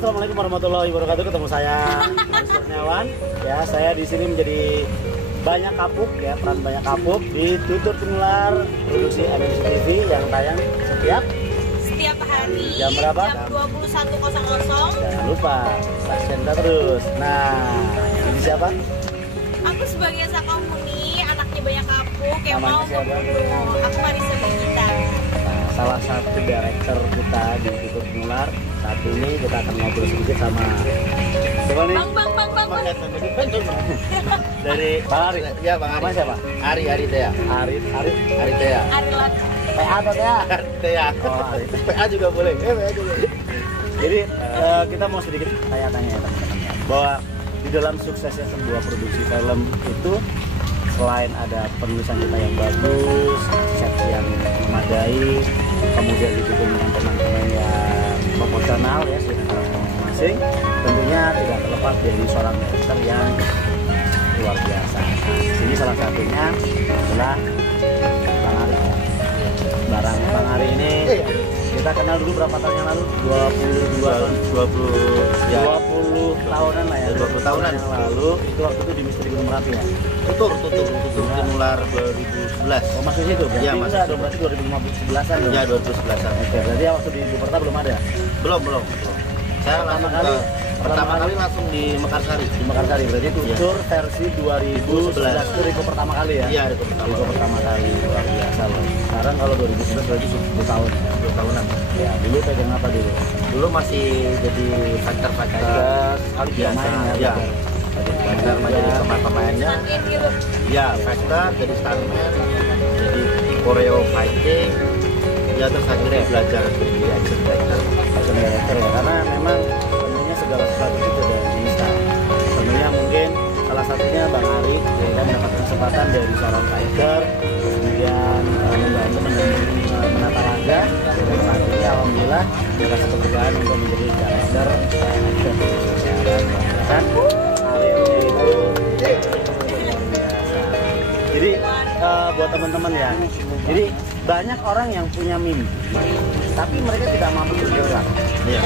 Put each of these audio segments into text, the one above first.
assalamualaikum warahmatullahi wabarakatuh. Ketemu saya Aris Kurniawan. Ya, saya di sini menjadi Banyak Kapuk ya, peran Banyak Kapuk di Tutur Tinular produksi MNC TV yang tayang setiap hari jam berapa? Jam 21.00. Jangan lupa stasiun terus. Nah, ini siapa? Aku sebagai Sakamuni, anaknya Banyak Kapuk yang Namanya mau siapa? membunuh. Aku Marisa Begita. Salah satu director kita di Tutur Tinular. Saat ini kita akan ngobrol sedikit sama siapa nih? Bang. Dari Bang Ari. Ya, Bang Namanya Ari. siapa? Ari Tea. Ari Tea. Arilat. PA atau Tea? Tea. Oh, Ari. PA juga boleh. PA juga. Jadi kita mau sedikit tanya-tanya ya teman-teman ya, bahwa di dalam suksesnya sebuah produksi film itu selain ada penulisan kita yang bagus, set yang memadai, kemudian didukung dengan teman-teman yang profesional ya secara masing-masing, tentunya tidak terlepas dari seorang director yang luar biasa. Nah, di sini salah satunya adalah Bang Ari. Bang Ari ini kita kenal dulu berapa tahun yang lalu? 22 tahun. 20 tahunan lah ya. 20 tahunan yang lalu. Itu waktu itu di Misteri Gunung Merapi ya. Tutur Tinular 2011. Oh, maksudnya itu? Berarti Iya, itu masuk. udah berarti 2015-an dong? Ya, 2011-an. Oke, berarti ya waktu di Jakarta belum ada? Belum. Saya pertama kali langsung di Mekarsari. Di Mekarsari, berarti Tutur versi 2011 itu Riko pertama kali ya? Iya, Riko pertama kali, luar biasa loh. Sekarang kalau 2011 berarti 10 tahun ya? 10 tahunan. Ya, dulu pegang apa dulu? Dulu masih jadi fighter Sekali biasa. main Ya. Fighter menjadi pemainnya. Makin gitu. Ya, fighter jadi stuntman, jadi choreo fighting. Ya, terus akhirnya belajar jadi action director. Action director ya, karena memang tentunya segala sesuatu itu ada bisa. Tentunya mungkin salah satunya Bang Ari yang mendapatkan kesempatan dari seorang fighter, kemudian membantu menata laga, dan saat ini alhamdulillah dikasih pekerjaan untuk menjadi director action. Kan karirnya itu luar biasa. Jadi buat teman-teman ya, jadi banyak orang yang punya mimpi, tapi mereka tidak mampu bergerak. Iya.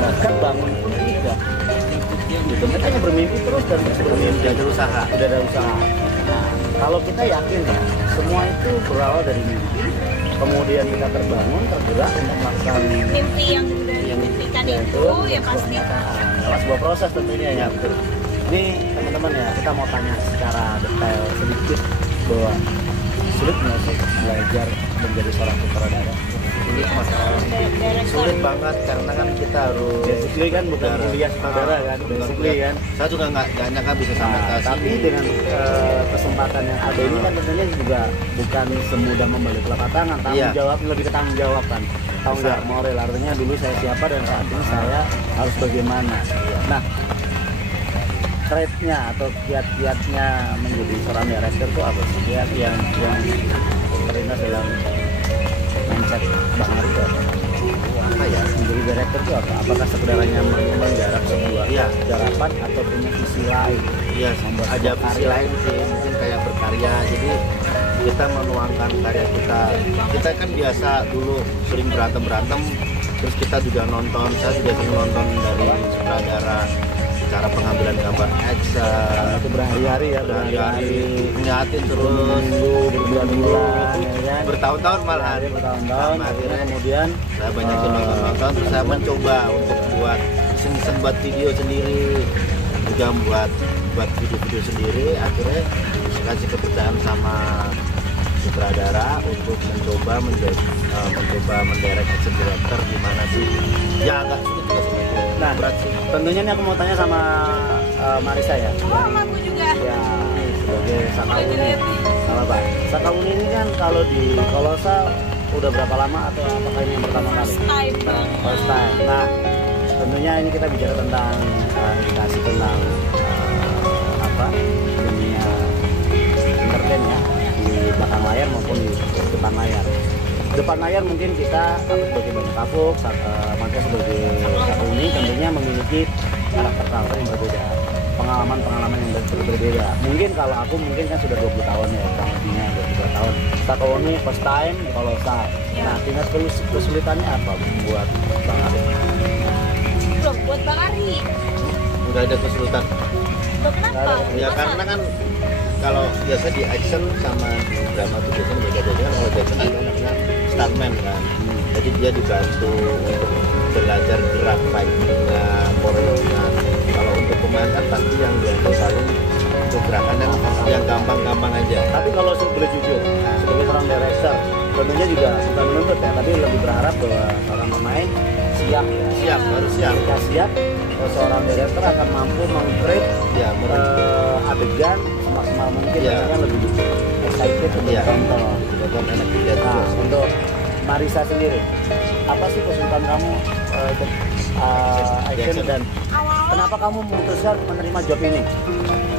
Bahkan bangun pun tidak. Gitu. Mereka hanya bermimpi terus dan bermimpi. Tidak ada usaha. Tidak ada usaha. Nah, kalau kita yakin ya, semua itu berawal dari mimpi. Kemudian kita terbangun, tergerak untuk melakukan Mimpi yang udah dimimpikan itu ya pasti. adalah sebuah proses tentunya ya. Betul. Ini teman-teman ya, kita mau tanya secara detail sedikit bahwa sulit nggak sih belajar menjadi seorang sutradara? Sulit sulit banget karena kan kita harus Basically kan bukan kuliah sutradara kan, basically kan. Saya juga nggak nyangka bisa sampai ke Tapi sini. dengan kesempatan yang ada ini kan tentunya juga bukan semudah membalik telapak tangan. Tanggung jawab lebih ke tanggung jawab kan. Tanggung jawab moral artinya dulu saya siapa dan saat ini saya harus bagaimana. Nah, trade-nya atau kiat-kiatnya menjadi seorang director itu apa sih? Kiat yang terlintas dalam mindset Bang Ari itu apa? Apa ya? Menjadi director itu apa? Apakah sekedar hanya menggarap sebuah garapan atau punya visi lain? Iya, ada visi lain sih, mungkin kayak berkarya. Jadi kita menuangkan karya kita. Kita kan biasa dulu sering berantem, terus kita juga nonton. Saya juga sering nonton dari sutradara cara pengambilan gambar action. Itu berhari-hari ya, Berhari-hari ngeliatin terus berbulan-bulan, ya kan? bertahun-tahun malah. Bertahun-tahun. Akhirnya Kemudian saya banyakin nonton, terus saya mencoba untuk buat iseng-iseng buat video sendiri, juga buat video-video sendiri. Akhirnya saya kasih kepercayaan sama sutradara untuk mencoba mendirect action director gimana sih? Ya agak sulit juga sih. Nah, Berat sih. tentunya ini aku mau tanya sama Marisa ya. Oh, sama aku juga. Ya, sebagai Sakauni. Lihat nih. Sama Pak. Sakauni ini kan kalau di Kolosal udah berapa lama atau apakah ini yang pertama kali? First time banget. First time. Nah, tentunya ini kita bicara tentang edukasi tentang apa dunia entertain ya, di belakang layar maupun di depan layar. Depan layar mungkin kita, aku sebagai Banyak Kapuk, Marisa sebagai Sakauni tentunya memiliki karakter yang berbeda, pengalaman yang berbeda. Mungkin kalau aku mungkin kan sudah 20 tahun ya, kurang lebihnya 22 tahun. Sakauni first time di Kolosal. Nah, tingkat kesulitannya apa buat Bang Ari? buat Bang Ari. nggak ada kesulitan. Loh, kenapa? Ya Masa? karena kan kalau biasa di action sama di drama tuh biasanya beda-beda kan. Kalau di action ada namanya stuntman kan, jadi dia dibantu untuk belajar gerak fightingnya, koreonya. Kalau untuk pemain kan pasti yang dia paling untuk gerakan yang gampang-gampang aja. Tapi kalau boleh jujur, sebagai seorang director, tentunya juga bukan menuntut ya, tapi lebih berharap bahwa seorang pemain siap ya. Siap, harus siap. Ketika siap, seorang director akan mampu meng-create Ya, adegan semaksimal mungkin, Ya. yang lebih excited untuk Ya. ditonton. Betul, enak dilihat. Nah, juga. untuk Marisa sendiri, apa sih kesulitan kamu ikut action dan Awal-awal kenapa kamu memutuskan menerima job ini?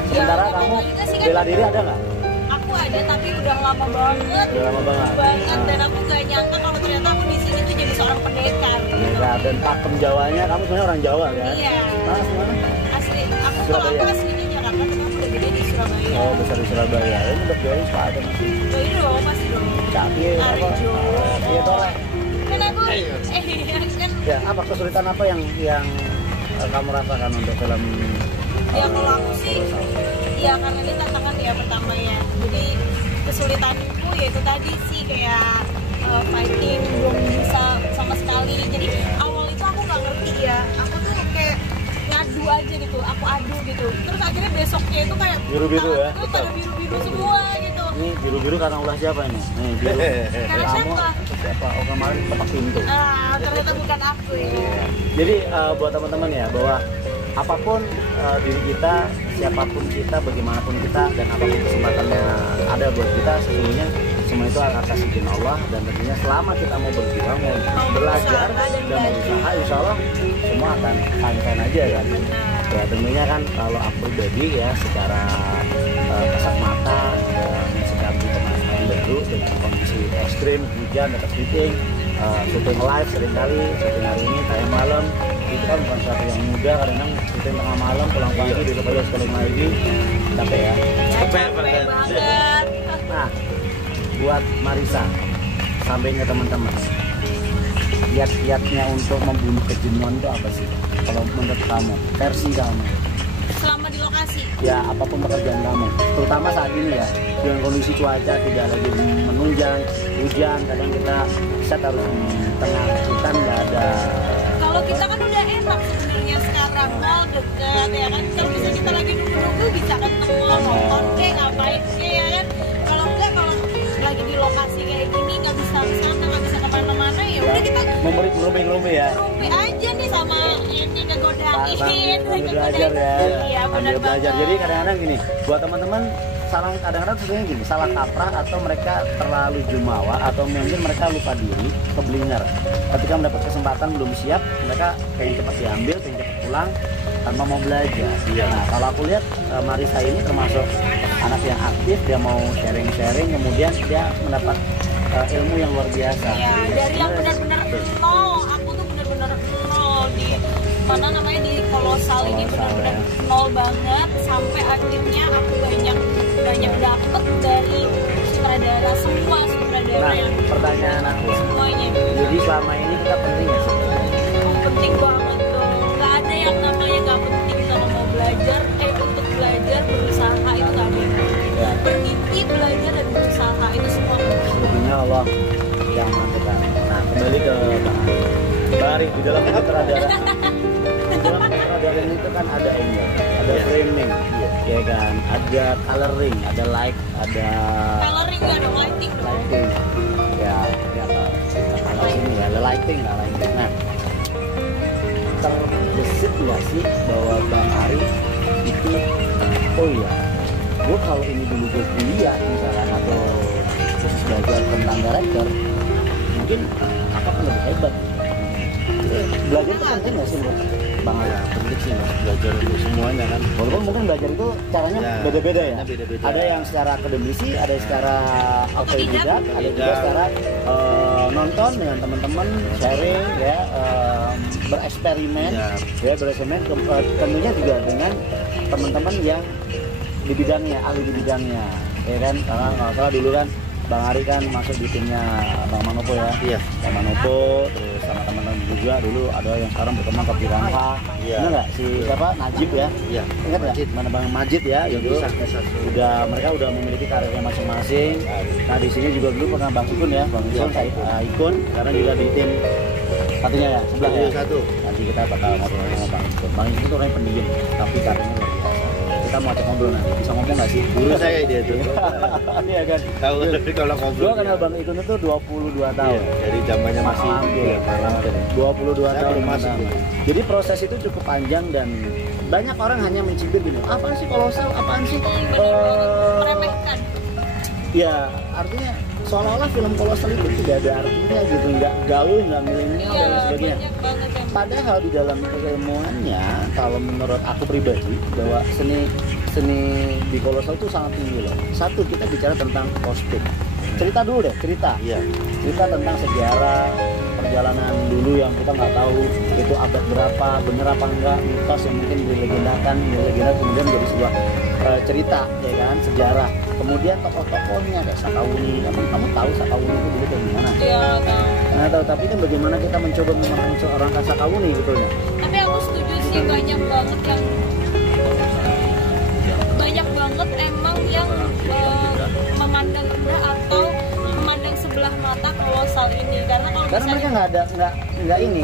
Sementara Ya, kamu juga sih kan. bela diri ada nggak? aku ada tapi udah lama banget. Udah lama banget. Banget, Nah. dan aku gak nyangka kalau ternyata aku di sini tuh jadi seorang pendekar. Ya, dan pakem Jawanya, kamu sebenarnya orang Jawa kan? Iya. Mana mana? Asli, aku kalau Surabaya. aku aslinya Jakarta, tapi aku udah gede di Surabaya. Oh, besar di Surabaya. Ini udah Jawa itu ada masih. Oh, ini dong, pasti dong. Tapi apa? Arjo. Iya toleh. Kan aku, kan Ya, apa kesulitan apa yang kamu rasakan untuk film? Ya, kalau aku sih, Kolosal? ya karena ini tantangan ya pertama ya. Jadi kesulitanku yaitu tadi sih kayak fighting belum bisa sama sekali. Jadi awal itu aku nggak ngerti ya. Aku tuh kayak ngadu aja gitu, aku adu gitu. Terus akhirnya besoknya itu kayak Biru-biru ya? tanganku pada biru-biru semua gitu. Ini biru-biru karena ulah siapa ini? Nih, biru. Karena Kamu siapa? siapa? Oh, kemarin ketok pintu. Ternyata bukan aku ya. Jadi buat teman-teman ya, bahwa apapun diri kita, siapapun kita, bagaimanapun kita, dan apapun kesempatannya ada buat kita, sesungguhnya semua itu atas izin Allah. Dan tentunya selama kita mau berjuang, mau belajar dan berusaha, insya Allah semua akan fine-fine aja kan. Ya tentunya kan kalau aku pribadi ya secara kasat mata menyikapi pemain baru dengan kondisi ekstrim, hujan, tetap syuting, syuting live seringkali, syuting hari ini, tayang malam, itu kan bukan sesuatu yang mudah. Kadang syuting tengah malam, pulang pagi, besok pagi harus balik lagi, capek ya. Capek banget. Nah, buat Marisa, sampaikan ke teman-teman, kiat-kiatnya untuk membunuh kejenuhan itu apa sih? Kalau menurut kamu, versi kamu, Selama di lokasi. ya apapun pekerjaan kamu, terutama saat ini ya, dengan kondisi cuaca tidak lagi menunjang, hujan, kadang kita set harus di tengah hutan, nggak ada. Kalau kita kan udah enak sebenarnya sekarang, mall deket ya kan. Kalau bisa kita lagi nunggu-nunggu bisa kan ke mall, nonton kayak ngapain kayak ya kan. Kalau enggak, kalau lagi di lokasi kayak gini nggak bisa ke sana, nggak bisa kemana-mana, ya udah kita Memberi ngerumpi ya. rumpi aja nih sama ini ngegodain, Sambil belajar ya, Iya benar sambil belajar. banget. Jadi kadang-kadang gini, buat teman-teman kadang-kadang sebenarnya gini, salah kaprah atau mereka terlalu jumawa atau mungkin mereka lupa diri, keblinger. Ketika mendapat kesempatan belum siap, mereka pengen cepat diambil, pengen cepat pulang tanpa mau belajar. Nah, kalau aku lihat Marisa ini termasuk anak yang aktif, dia mau sharing-sharing, kemudian dia mendapat ilmu yang luar biasa. Ya, dari yang benar-benar nol, aku tuh benar-benar nol di mana namanya di kolosal ini, benar-benar nol banget sampai akhirnya aku banyak dapet dari sutradara, semua sutradara Nah, yang pertanyaan aku, semuanya jadi selama ini kita penting nggak sih? penting banget tuh. Gak ada yang namanya gak penting kalau mau belajar, untuk belajar berusaha itu gak ada. Ya. Bermimpi, belajar dan berusaha itu semua penting. Sebetulnya Allah yang menentukan. Nah, kembali ke Bang Ari, di dalam sutradara. Di dalam sutradara itu kan ada angle, ada framing, ya kan, ada coloring, ada light, ada Coloring gak ada lighting dong. lighting. Ya, kalau sini ya, ada lighting, nggak lighting. Nah, terbesit nggak sih bahwa Bang Ari itu, oh iya, gue kalau ini dulu gue kuliah misalkan atau khusus belajar tentang director, mungkin apa kan lebih hebat. Belajar itu penting nggak sih menurut Bang Ari? Ya, penting sih Mas, belajar untuk semuanya kan. Walaupun mungkin belajar itu caranya Ya, beda-beda ya. caranya beda-beda. Ada yang secara akademisi, ada yang secara autodidak, ada juga Otodidak. secara nonton dengan teman-teman, sharing ya, bereksperimen, ya bereksperimen. Tentunya juga dengan teman-teman yang di bidangnya, ahli di bidangnya, ya kan. Karena kalau salah dulu kan Bang Ari kan masuk di timnya Bang Manopo ya. Iya. Bang Manopo, terus sama teman-teman juga dulu ada yang sekarang berkembang ke Piranha. Iya. Benar nggak? Si siapa? Najib ya. Iya. Ingat nggak? Mana Bang Majid ya? Yang Itu bisa. mereka udah memiliki karirnya masing-masing. Nah di sini juga dulu pernah Bang Ikun ya, Bang Ikun, Ikun, sekarang juga di tim satunya ya, sebelah ya. Satu. Nanti kita bakal ngobrol sama Bang Ikun. Bang Ikun tuh orang yang pendiam, tapi karirnya luar biasa. Kita mau ajak ngobrol nanti, bisa ngomong nggak sih? Guru saya dia tuh. Iya kan? Tahu tapi kalau ngobrol. Gua kenal Bang Ikun itu 22 tahun. Iya, dari zamannya masih malam 22 Saya tahun belum masuk. pertama. Jadi proses itu cukup panjang dan banyak orang hanya mencibir gini, apaan sih kolosal, apaan sih? Meremehkan. Ya artinya seolah-olah film kolosal itu tidak ada artinya gitu, nggak gaul, nggak milenial Iya, dan lain sebagainya. banyak banget yang Padahal di dalam keilmuannya, kalau menurut aku pribadi, bahwa seni di kolosal itu sangat tinggi loh. Satu, kita bicara tentang kostum. Cerita dulu deh, cerita. Iya. Cerita tentang sejarah perjalanan dulu yang kita nggak tahu itu abad berapa, bener apa enggak, mitos yang mungkin dilegendakan, kemudian menjadi sebuah cerita, ya kan, sejarah. Kemudian tokoh-tokohnya kayak Sakauni, kamu tahu Sakauni itu dulu kayak gimana? Iya, tahu. Nah, tahu, tapi kan bagaimana kita mencoba memahami seorang Sakauni sebetulnya. Tapi aku setuju sih, banyak banget emang yang memandang rendah atau memandang sebelah mata kolosal ini, karena kalau Karena mereka nggak ini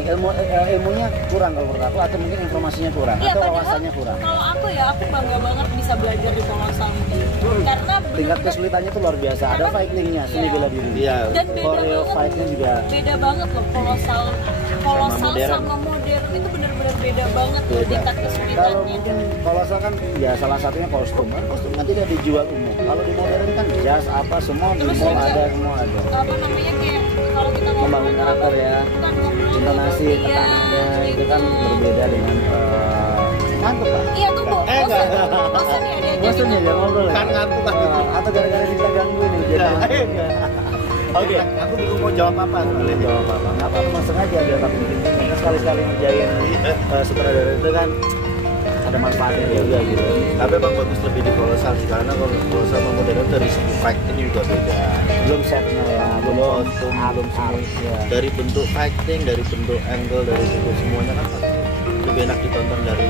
ilmunya kurang kalau menurut aku, atau mungkin informasinya kurang, Iya, atau padahal wawasannya kurang. Kalau aku bangga banget bisa belajar di kolosal ini, karena Tingkat bener-bener kesulitannya tuh luar biasa. Ada fightingnya, seni bela diri. Iya. dan beda Choreo banget, fight-nya juga. beda banget loh kolosal modern. sama modern itu benar-benar beda banget loh Beda. tingkat Kalau kesulitannya. mungkin kolosal kan ya salah satunya kostum. Kan kostum kan tidak dijual umum. Kalau di modern kan jas apa semua di Terus mall juga, ada, semua ada. apa namanya, kayak kalau kita Membangun karakter ya. bukan ngobrol Intonasi, iya, tekanannya itu kan gitu. berbeda dengan ngantuk Pak. Iya tuh Bu, enggak. bosan ya dia Bosan ya dia ngobrol ya? Kan ngantuk kan. Atau gara-gara kita ganggu nih jadi. Oke. Aku bingung mau jawab apa soalnya. Jawab apa? Nggak apa-apa, mas sengaja biar tapi bikin karena sekali-sekali ngerjain sutradara itu kan ada manfaatnya juga gitu. Tapi emang bagus lebih di kolosal sih, karena kalau kolosal sama modern dari segi fighting juga beda. Belum setnya ya, belum belum ya. Dari bentuk fighting, dari bentuk angle, dari bentuk semuanya kan pasti lebih enak ditonton dari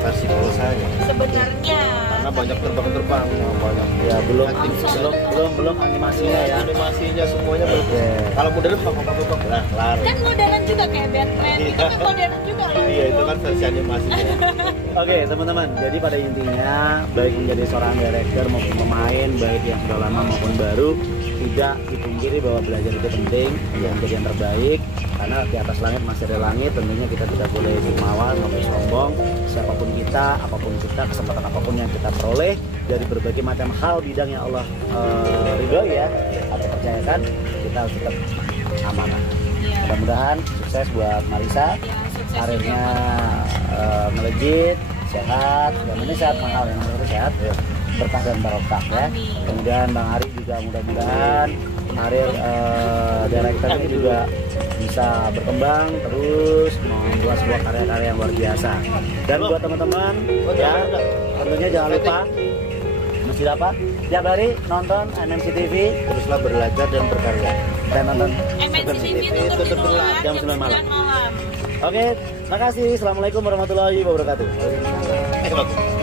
versi kolosalnya. sebenarnya. Karena banyak terbang-terbang, banyak Ya belum Langsung. belum animasinya ya. animasinya semuanya bagus. Oke. Kalau modern pokok-pokok lah lari. Kan modern juga kayak Batman, itu kan modern juga loh. Iya itu kan versi animasinya. Oke teman-teman, jadi pada intinya baik menjadi seorang director maupun pemain, baik yang sudah lama maupun baru, tidak dipungkiri bahwa belajar itu penting, yang menjadi yang terbaik. Karena di atas langit masih ada langit, tentunya kita tidak boleh jumawa maupun sombong. Siapapun kita, apapun kita, kesempatan apapun yang kita peroleh dari berbagai macam hal bidang yang Allah ridhoi ya atau percayakan, kita harus tetap amanah. Iya. Mudah-mudahan sukses buat Marisa, Ya, sukses karirnya juga. melejit, sehat, dan ini sehat mahal yang menurut sehat, berkah dan barokah ya. Amin. Kemudian Bang Ari juga mudah-mudahan karir director ini juga bisa berkembang terus membuat sebuah karya-karya yang luar biasa. Dan buat teman-teman ya, tentunya jangan lupa mesti dapat tiap hari nonton MNC TV, Teruslah belajar dan berkarya. dan nonton MNC TV tutup di Nular jam 9 malam. Oke, makasih. Assalamualaikum warahmatullahi wabarakatuh. Bagus.